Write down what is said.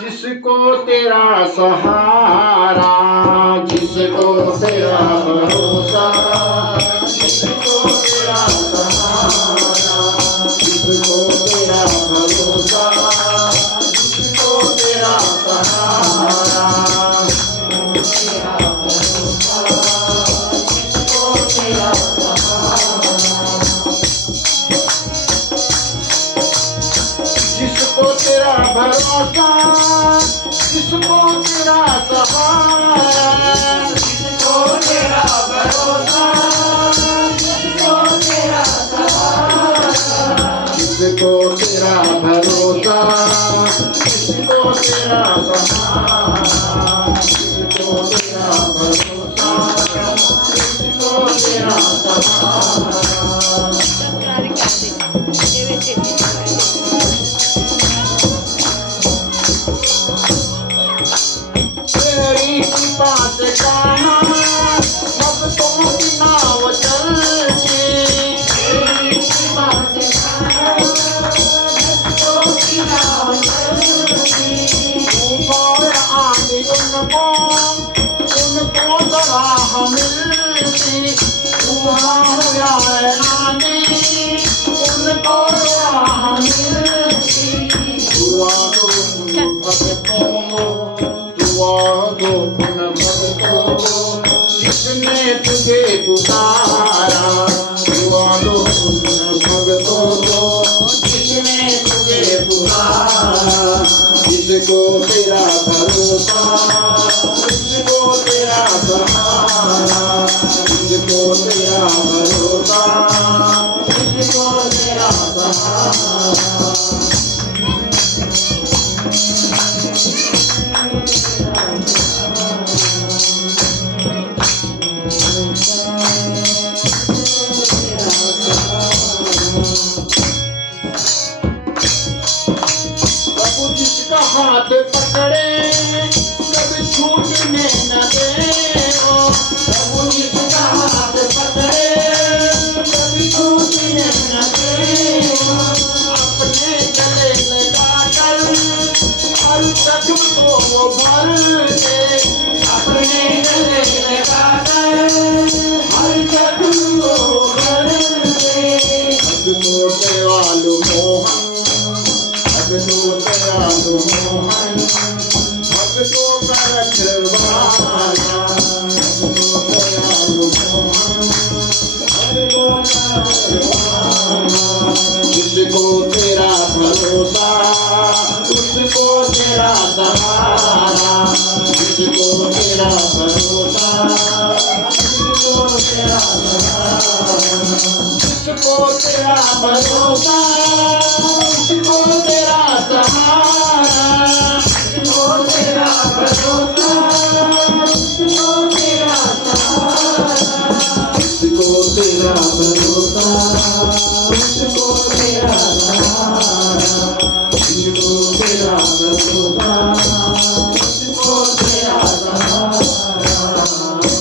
जिसको तेरा सहारा, जिसको तेरा भरोसा, जिसको तेरा सहारा, जिसको तेरा भरोसा, जिसको तेरा सहारा, जिसको तेरा जिसको तेरा भरोसा, जिसको तेरा सहारा, जिसको तेरा भरोसा, जिसको तेरा सहारा, जिसको तेरा भरोसा, जिसको तेरा सहारा, जिसको तेरा भरोसा, जिसको तेरा तेरी कृपा से गाना भक्तों की नाव चलती, तेरी कृपा से गाना भक्तों की नाव चलती, तूफान आंधी उनको सलाह मिलती, तूफान आए आंधी उनको सलाह मिलती, दुआ दो भक्तों जिसने तुझे पुकारा, दुआ दो भक्तों को जिसने तुझे पुकारा, जिसको तेरा भरोसा, जिसको तेरा सहारा, जिसको तेरा भरोसा, जिसको तेरा सहारा, जिसका हाथ पकड़े कभी छूटने न दे, प्रभु जिसका हाथ पकड़े कभी छूटने न दे, अपने गले लगाकर हर कदम को वो भर दे, अपने गले लगाकर हर कदम को भर दे, मोटे वालू मोहन, भक्तों मोहन, भक्तों का रखवाला, भक्तों दयालु मोहन, भक्तों का रखवाला, जिसको तेरा भरोसा, उसको तेरा सहारा, जिसको तेरा भरोसा, जिसको तेरा सहारा, जिसको तेरा भरोसा, जिसको तेरा सहारा, जिसको तेरा भरोसा, जिसको तेरा सहारा, जिसको तेरा भरोसा, जिसको